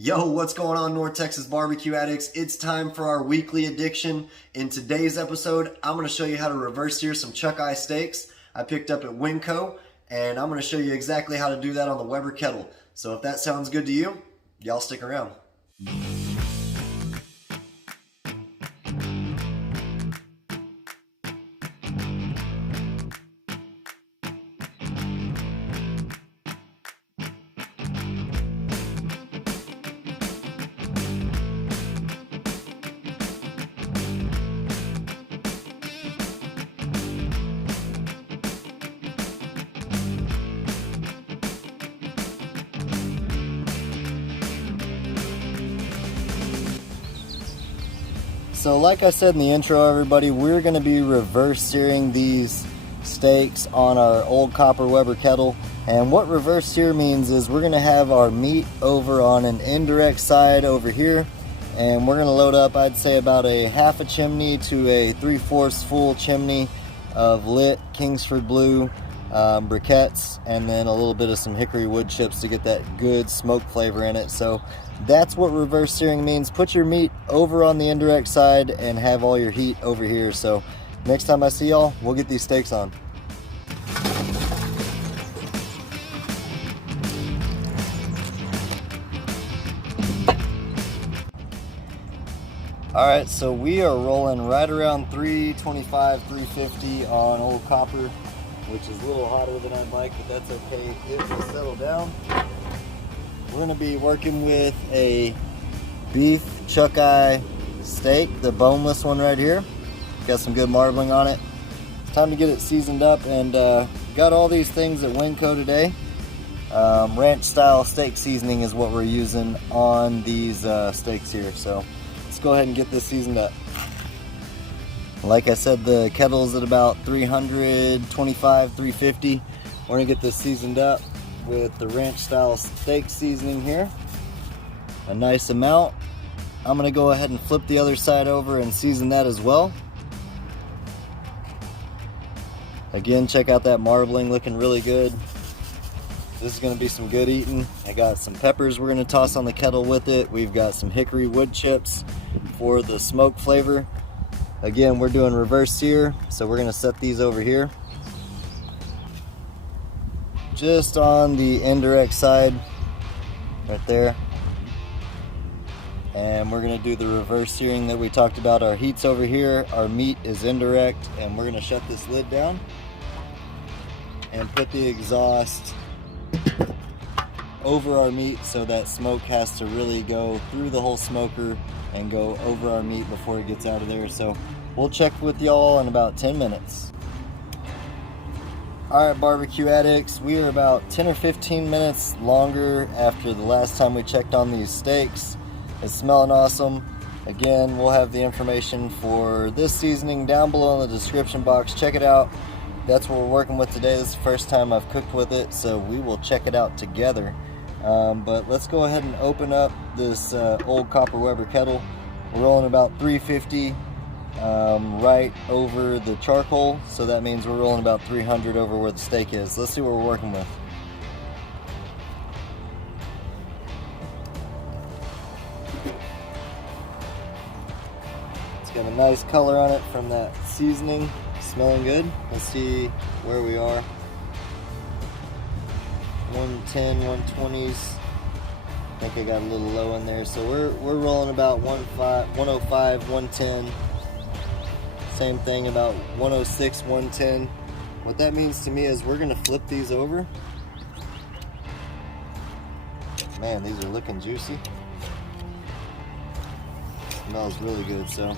Yo, what's going on, North Texas barbecue addicts? It's time for our weekly addiction. In today's episode, I'm going to show you how to reverse sear some chuck eye steaks I picked up at Winco, and I'm going to show you exactly how to do that on the Weber Kettle. So if that sounds good to you, y'all stick around. So like I said in the intro, everybody, we're going to be reverse searing these steaks on our old copper Weber kettle. And what reverse sear means is we're going to have our meat over on an indirect side over here, and we're going to load up, I'd say, about a half a chimney to a 3/4 full chimney of lit Kingsford Blue briquettes, and then a little bit of some hickory wood chips to get that good smoke flavor in it. So that's what reverse searing means. Put your meat over on the indirect side and have all your heat over here. So next time I see y'all, we'll get these steaks on. All right, so we are rolling right around 325, 350 on old copper, which is a little hotter than I'd like, but that's okay. It will settle down. We're going to be working with a beef chuck eye steak, the boneless one right here. Got some good marbling on it. It's time to get it seasoned up, and got all these things at Winco today. Ranch style steak seasoning is what we're using on these steaks here. So let's go ahead and get this seasoned up. Like I said, the kettle's at about 325, 350. We're gonna get this seasoned up with the ranch style steak seasoning here, a nice amount. I'm gonna go ahead and flip the other side over and season that as well. Again, check out that marbling, looking really good. This is gonna be some good eating. I got some peppers we're gonna toss on the kettle with it. We've got some hickory wood chips for the smoke flavor. Again, we're doing reverse sear, so we're gonna set these over here, just on the indirect side right there. And we're gonna do the reverse searing that we talked about. Our heat's over here, our meat is indirect, and we're gonna shut this lid down and put the exhaust over our meat so that smoke has to really go through the whole smoker and go over our meat before it gets out of there. So we'll check with y'all in about 10 minutes. All right, barbecue addicts, we are about 10 or 15 minutes longer after the last time we checked on these steaks. It's smelling awesome. Again, we'll have the information for this seasoning down below in the description box. Check it out. That's what we're working with today. This is the first time I've cooked with it, so we will check it out together. But let's go ahead and open up this old copper Weber kettle. We're rolling about 350 right over the charcoal, so that means we're rolling about 300 over where the steak is. Let's see what we're working with. It's got a nice color on it from that seasoning, smelling good. Let's see where we are. 110, 120s. I think I got a little low in there, so we're rolling about 105, 110. Same thing, about 106, 110. What that means to me is we're gonna flip these over. Man, these are looking juicy. Smells really good, so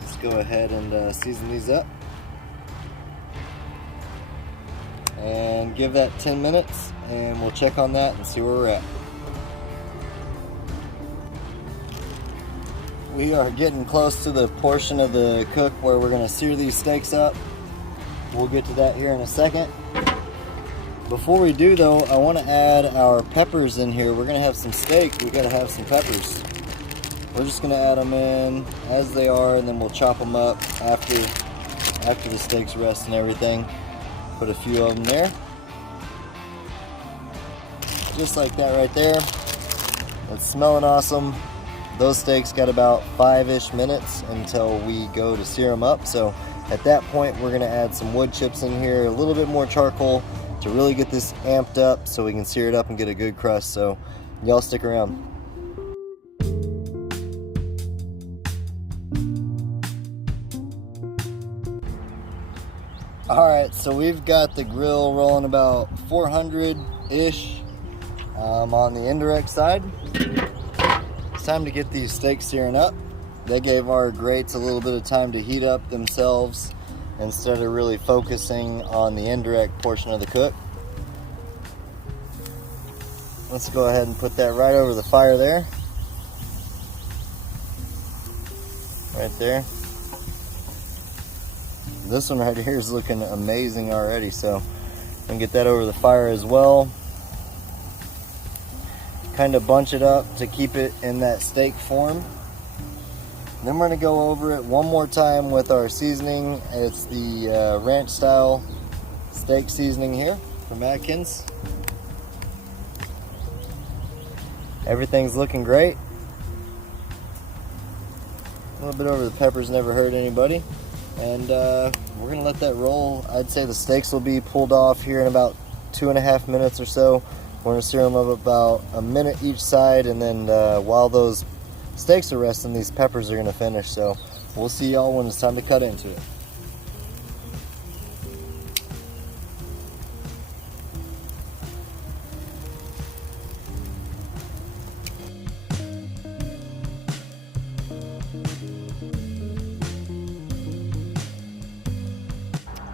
let's go ahead and season these up. And give that 10 minutes, and we'll check on that and see where we're at. We are getting close to the portion of the cook where we're gonna sear these steaks up. We'll get to that here in a second. Before we do though, I wanna add our peppers in here. We're gonna have some steak, we gotta have some peppers. We're just gonna add them in as they are, and then we'll chop them up after the steaks rest and everything. Put a few of them there. Just like that right there. It's smelling awesome. Those steaks got about 5-ish minutes until we go to sear them up. So at that point, we're gonna add some wood chips in here, a little bit more charcoal to really get this amped up so we can sear it up and get a good crust. So y'all stick around. All right, so we've got the grill rolling about 400-ish on the indirect side. It's time to get these steaks searing up. They gave our grates a little bit of time to heat up themselves instead of really focusing on the indirect portion of the cook. Let's go ahead and put that right over the fire there. Right there. This one right here is looking amazing already, so I'm gonna get that over the fire as well. Kind of bunch it up to keep it in that steak form. Then we're gonna go over it one more time with our seasoning. It's the ranch style steak seasoning here from Atkins. Everything's looking great. A little bit over the peppers never hurt anybody. And we're gonna let that roll. I'd say the steaks will be pulled off here in about 2.5 minutes or so. We're gonna sear them up about a minute each side, and then while those steaks are resting, these peppers are gonna finish. So we'll see y'all when it's time to cut into it.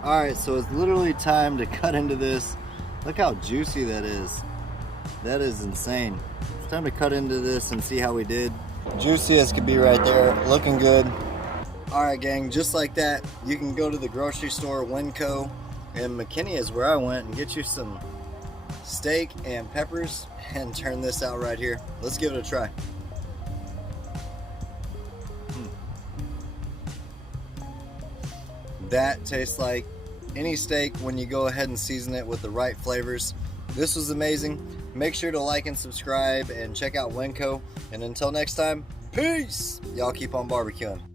All right, so it's literally time to cut into this. Look how juicy that is. That is insane. It's time to cut into this and see how we did. Juiciest could be right there, looking good. All right, gang, just like that, you can go to the grocery store, Winco, and McKinney is where I went, and get you some steak and peppers and turn this out right here. Let's give it a try. That tastes like any steak when you go ahead and season it with the right flavors. This was amazing. Make sure to like and subscribe and check out Winco. And until next time, peace! Y'all keep on barbecuing.